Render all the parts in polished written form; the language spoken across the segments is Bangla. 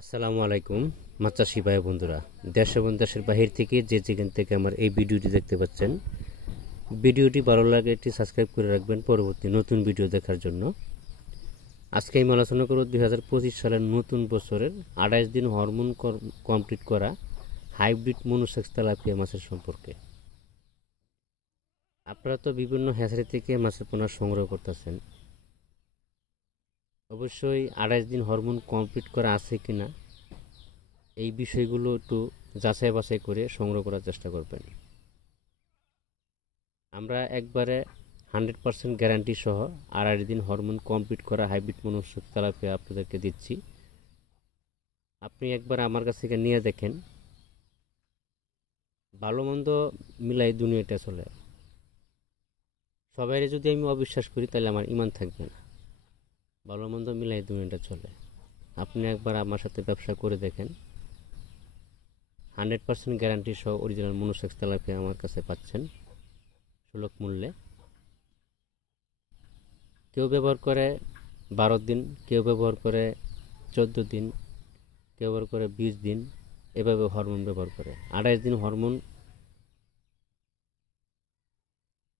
আসসালামু আলাইকুম মাছ চাষি ভাই বন্ধুরা, দেশ এবং দেশের বাহির থেকে যেখান থেকে আমার এই ভিডিওটি দেখতে পাচ্ছেন, ভিডিওটি ভালো লাগলে একটি সাবস্ক্রাইব করে রাখবেন পরবর্তী নতুন ভিডিও দেখার জন্য। আজকে আমি আলোচনা করব 2025 সালের নতুন বছরের 28 দিন হরমোন কমপ্লিট করা হাইব্রিড মনোসেক্স তেলাপিয়া মাছের সম্পর্কে। আপনারা তো বিভিন্ন হ্যাচারি থেকে মাছের পোনা সংগ্রহ করতেছেন, অবশ্যই 28 দিন হরমোন কমপ্লিট করা আছে কিনা এই বিষয়গুলো একটু যাচাই বাছাই করে সংগ্রহ করার চেষ্টা করবেন। আমরা একবারে 100% গ্যারান্টি সহ 28 দিন হরমোন কমপ্লিট করা হাইব্রিড মনোসেক্স তেলাপিয়া আপনাদেরকে দিচ্ছি। আপনি একবার আমার কাছ থেকে নিয়ে দেখেন, ভালো মন্দ মিলাই দুনিয়াটা চলে। সবাই যদি আমি অবিশ্বাস করি তাহলে আমার ইমান থাকবে না। ভালো মন্দ মিলাই দুনিয়াটা চলে। আপনি একবার আমার সাথে ব্যবসা করে দেখেন, 100% গ্যারান্টি সহ অরিজিনাল মনোসেক্স তেলাপিয়া আমার কাছে পাচ্ছেন সুলভ মূল্যে। কেউ ব্যবহার করে 12 দিন, কেউ ব্যবহার করে 14 দিন, কেউ ব্যবহার করে 20 দিন, এভাবে হরমোন ব্যবহার করে। 28 দিন হরমোন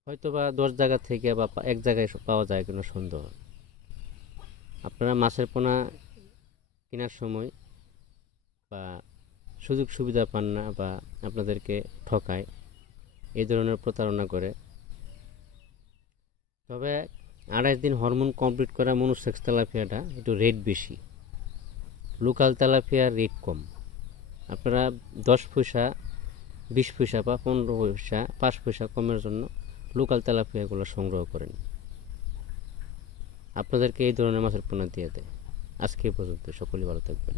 হয়তো বা 10 জায়গা থেকে বা এক জায়গায় পাওয়া যায় কোনো সন্দেহ। আপনারা মাছের পোনা কেনার সময় বা সুযোগ সুবিধা পান না বা আপনাদেরকে ঠকায়, এই ধরনের প্রতারণা করে। তবে 28 দিন হরমোন কমপ্লিট করা মনোসেক্স তেলাপিয়াটা একটু রেট বেশি, লোকাল তেলাপিয়ার রেট কম। আপনারা 10 পয়সা, 20 পয়সা বা 15 পয়সা, 5 পয়সা কমের জন্য লোকাল তেলাপিয়াগুলো সংগ্রহ করেন, আপনাদেরকে এই ধরনের মাছের পোনা দিয়ে দেয়। আজকে পর্যন্ত সকলেই ভালো থাকবেন।